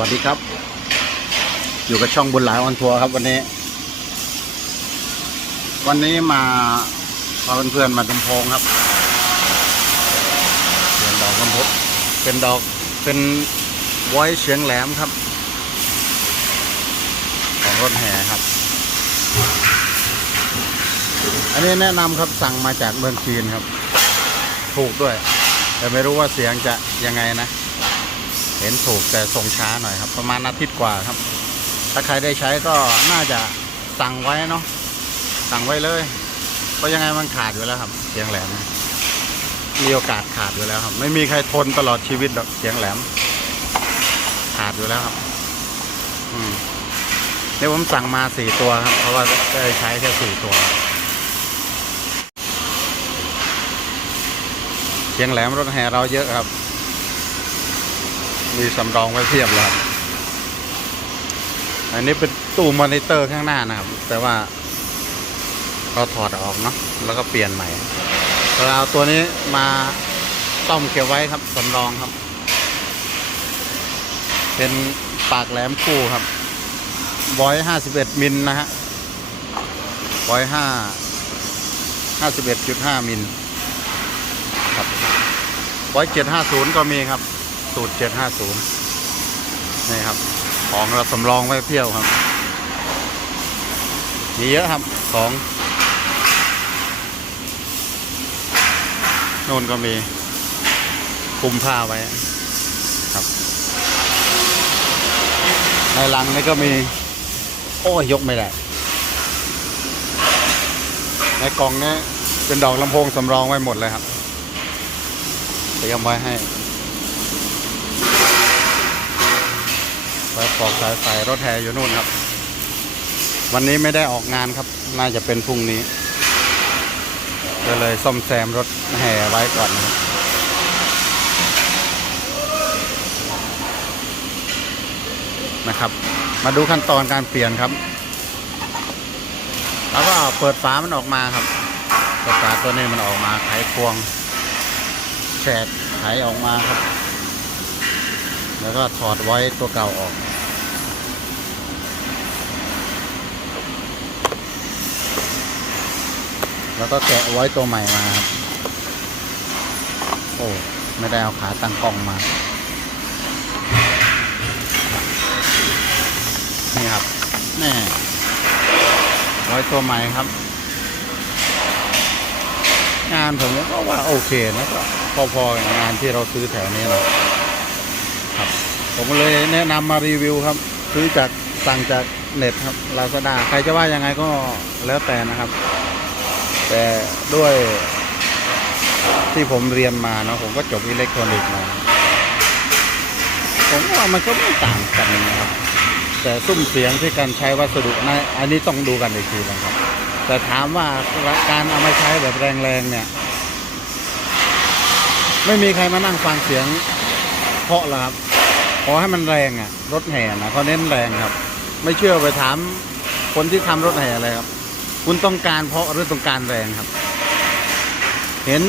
วัสดีครับ อยู่กับช่องบุญหลายออนทัวร์ครับ วันนี้ วันนี้มาพาเพื่อนๆมาลำโพงครับเสียงดอกลำพงเป็นดอกเป็นไว้เสียงแหลมครับ ของรถแห่ครับ อันนี้แนะนำครับสั่งมาจากเมืองจีนครับ ถูกด้วย แต่ไม่รู้ว่าเสียงจะยังไงนะ เห็นถูกแต่ส่งช้าหน่อยครับ ประมาณอาทิตย์กว่าครับ ถ้าใครได้ใช้ก็น่าจะสั่งไว้เนาะสั่งไว้เลยเพราะยังไงมันขาดอยู่แล้วครับ เสียงแหลม มีโอกาสขาดอยู่แล้วครับ ไม่มีใครทนตลอดชีวิตหรอกเสียงแหลม ขาดอยู่แล้วครับ อืมเดี๋ยวผมสั่งมาสี่ตัวครับ เพราะว่าได้ใช้แค่สี่ตัวเสียงแหลมรถแห่เราเยอะครับ มีสำรองไว้เพียบเลยครับอันนี้เป็นตู้มอนิเตอร์ข้างหน้านะครับ แต่ว่าเราถอดออกเนาะแล้วก็เปลี่ยนใหม่เราเอาตัวนี้มาซ่อมเก็บไว้ครับสำรองครับ เป็นปากแหลมคู่ครับบอยห้าสิบเอ็ดมิลนะฮะบอยห้าห้าสิบเอ็ดจุดห้ามิลครับบอยเจ็ดห้าศูนย์ก็มีครับ สูตร 750 นี่ครับ ของเราสำรองไว้เพียวครับ มีเยอะครับ ของโน่นก็มีคุมผ้าไว้ครับ ในลังนี่ก็มี โอ้ยยกไม่ได้ในกล่องนี้เป็นดอกลำโพงสำรองไว้หมดเลยครับเตรียมไว้ให้ ไว้ปอกสายไฟรถแห่อยู่นู่นครับ วันนี้ไม่ได้ออกงานครับ น่าจะเป็นพรุ่งนี้ ก็เลยซ่อมแซมรถแห่ไว้ก่อนนะครับนะครับ มาดูขั้นตอนการเปลี่ยนครับ แล้วก็เปิดฝามันออกมาครับเปิดฝาตัวนี้มันออกมาไขควงแฉกไขออกมาครับ แล้วก็ถอดไว้ตัวเก่าออก แล้วก็แกะไว้ตัวใหม่มาครับโอ้ไม่ได้เอาขาตั้งกล้องมา นี่ครับแน่ไว้ตัวใหม่ครับ งานผมก็ว่าโอเคนะก็พอๆกับงานที่เราซื้อแถวนี้นะ ครับ ผมเลยแนะนำมารีวิวครับ ซื้อจากสั่งจากเน็ตครับลาซาด้าใครจะว่ายังไงก็แล้วแต่นะครับ แต่ด้วยที่ผมเรียนมาเนาะผมก็จบอิเล็กทรอนิกส์มา ผมว่ามันก็ไม่ต่างกันนะครับ แต่ซุ้มเสียงที่การใช้วัสดุนะอันนี้ต้องดูกันอีกทีนะครับ แต่ถามว่าการเอามาใช้แบบแรงๆเนี่ย ไม่มีใครมานั่งฟังเสียง เพาะหรอครับ ขอให้มันแรงอะ รถแห่นะเขาเน้นแรงครับ ไม่เชื่อไปถามคนที่ทำรถแห่เลยครับ คุณต้องการเพาะหรือต้องการแรงครับ เห็น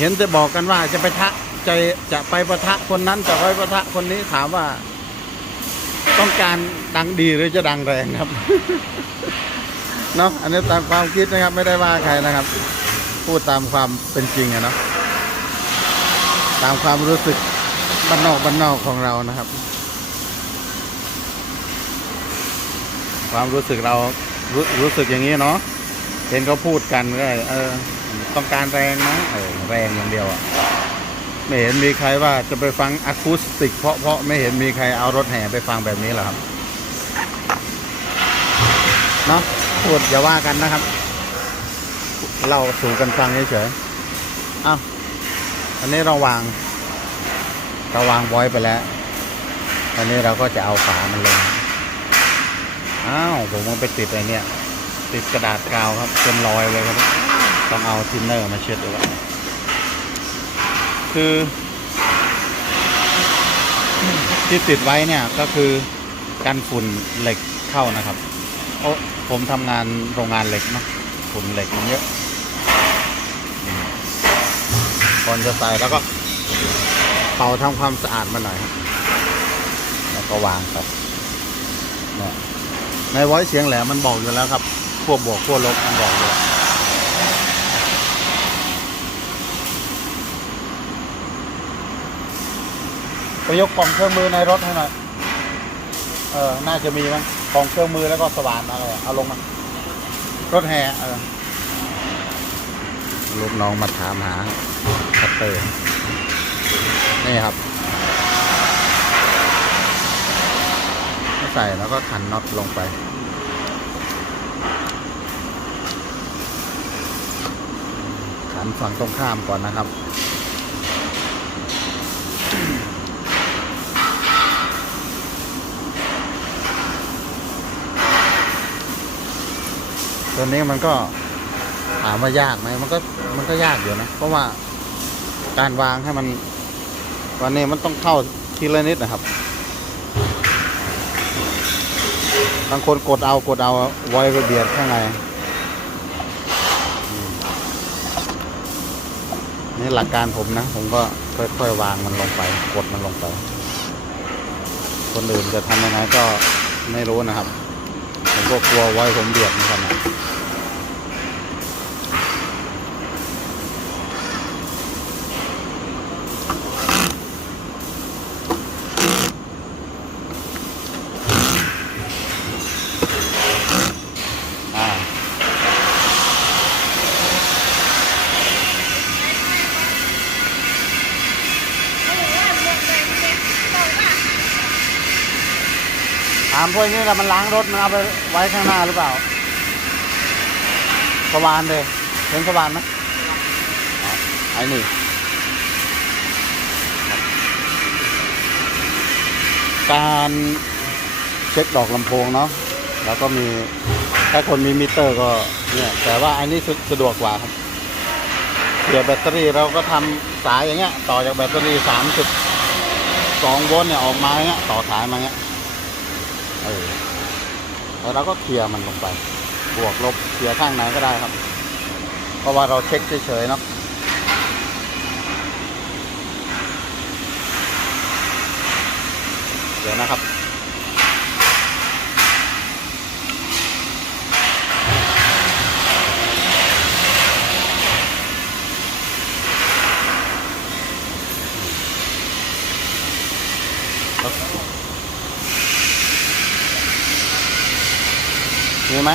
เห็นจะบอกกันว่าจะไปทะจะจะไปประทะคนนั้นจะไปประทะคนนี้ถามว่า ต้องการดังดีหรือจะดังแรงครับเนาะอันนี้ตามความคิดนะครับ ไม่ได้ว่าใครนะครับ พูดตามความเป็นจริงอะเนาะตามความรู้สึก บ้านนอกบ้านนอกของเรานะครับ ความรู้สึกเรารรู้สึกอย่างนี้เนาะเห็นเขาพูดกันก็เออ ต้องการแรงนะเออแรงอย่างเดียวอะไม่เห็นมีใครว่าจะไปฟังอะคูสติก เพราะเพราะไม่เห็นมีใครเอารถแห่ไปฟังแบบนี้หรอครับเนาะพูดอย่าว่ากันนะครับ เราสู่กันฟังเฉยๆอ้าวอันนี้เราวาง เราวางไว้ไปแล้ว ตอนนี้เราก็จะเอาฝามันลง อ้าวผมมันไปติดไอเนี่ย ติดกระดาษกาวครับจนรอยเลยครับ ต้องเอาทินเนอร์มาเช็ดด้วยคือ ที่ติดไว้เนี่ยก็คือกันฝุ่นเหล็กเข้านะครับโอ้ผมทำงานโรงงานเหล็กเนาะฝุ่นเหล็กมันเยอะก่อนจะใส่แล้วก็ เป่าทำความสะอาดมาหน่อยครับแล้วก็วางครับเนี่ยในไว้เสียงแหลมมันบอกอยู่แล้วครับขั้วบวกขั้วลบมันบอกอยู่แล้วไปยกกล่องเครื่องมือในรถให้หน่อย เออ น่าจะมีมั้งกล่องเครื่องมือแล้วก็สว่านอะไรเอาลงมา รถแห่เออลูกน้องมาถามหาคัตเตอร์ นี่ครับใส่แล้วก็ขันน็อตลงไป ขันฝั่งตรงข้ามก่อนนะครับตัวนี้มันก็ถามว่ายากไหมมันก็มันก็ยากอยู่นะ เพราะว่าการวางให้มัน วันนี้มันต้องเข้าทีละนิดนะครับ บางคนกดเอากดเอาไว้ไปเบียดข้างในนี่หลักการผมนะ ผมก็ค่อยๆวางมันลงไป กดมันลงไป คนอื่นจะทำยังไงก็ไม่รู้นะครับ ผมก็กลัวไว้ผมเบียดเหมือนกันนะ ถามพวกนี้แหละมันล้างรถมันเอาไปไว้ข้างหน้าหรือเปล่าสว่านเลยเห็นสว่านไหมไอ้นี่การเช็คดอกลำโพงเนาะแล้วก็มีถ้าคนมีมิเตอร์ก็เนี่ยแต่ว่าไอันนี้สะดวกกว่าครับเสียแบตเตอรี่เราก็ทำสายอย่างเงี้ย ต่อจากแบตเตอรี่สามจุดสองโวลต์เนี่ยออกมาอย่างเงี้ยต่อสายมาเงี้ย เออแล้วเราก็เคลียร์มันลงไป บวกลบเคลียร์ข้างไหนก็ได้ครับ เพราะว่าเราเช็คเฉยๆเนาะเดี๋ยวนะครับ มีไหม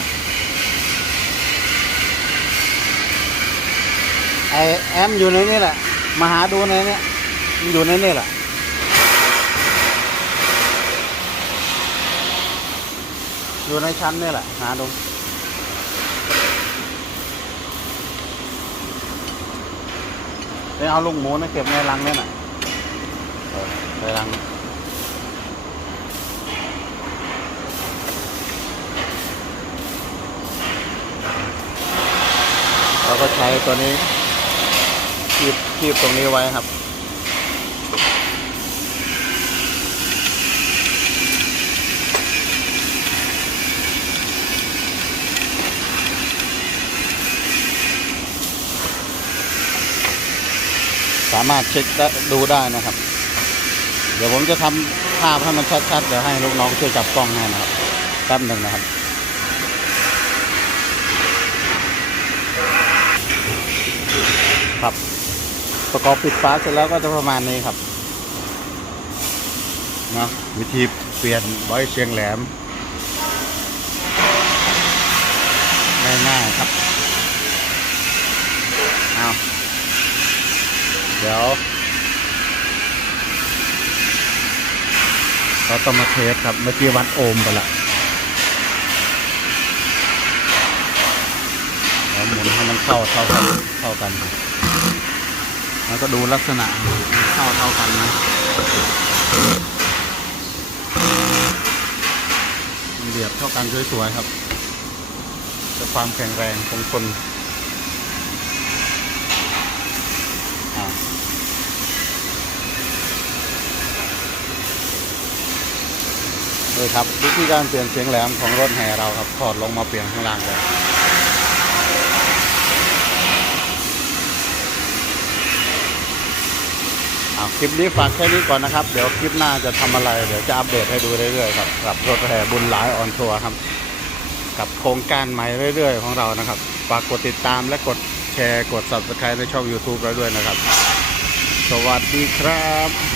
ไอแอมอยู่ในนี่แหละ มาหาดูในนี้มันอยู่ในนี่แหละอยู่ในชั้นนี่แหละ หาดูไปเอาลูกหมูนะเก็บในรังนี่น่ะเออในรัง เราก็ใช้ตัวนี้คีบคีบตรงนี้ไว้ครับ สามารถเช็คดูได้นะครับ เดี๋ยวผมจะทำภาพให้มันชัดๆ เดี๋ยวให้ลูกน้องช่วยจับกล้องให้นะครับแป๊บหนึ่งนะครับ ครับ ประกอบปิดฝาเสร็จแล้วก็จะประมาณนี้ครับนะวิธีเปลี่ยนไว้เชียงแหลม ง่ายๆครับเอาเดี๋ยวเราต้องมาเทสครับ เมื่อกี้วัดโอมไปละแล้วหมุนให้มันเข้าเท่ากันเท่ากัน แล้วก็ดูลักษณะเข้าเท่ากันนะเรียบเท่ากันสวยๆครับจะความแข็งแรงคงทนเลยครับวิธีการเปลี่ยนเสียงแหลมของรถแห่เราครับถอดลงมาเปลี่ยนข้างล่างเลย เอาคลิปนี้ฝากแค่นี้ก่อนนะครับ เดี๋ยวคลิปหน้าจะทำอะไรเดี๋ยวจะอัปเดตให้ดูเรื่อยๆครับกับรถแห่บุญหลายออนทัวร์ครับ กับโครงการใหม่เรื่อย ๆ ของเรานะครับฝากกดติดตามและกดแชร์กด subscribe ในช่อง YouTube เราด้วยนะครับ สวัสดีครับ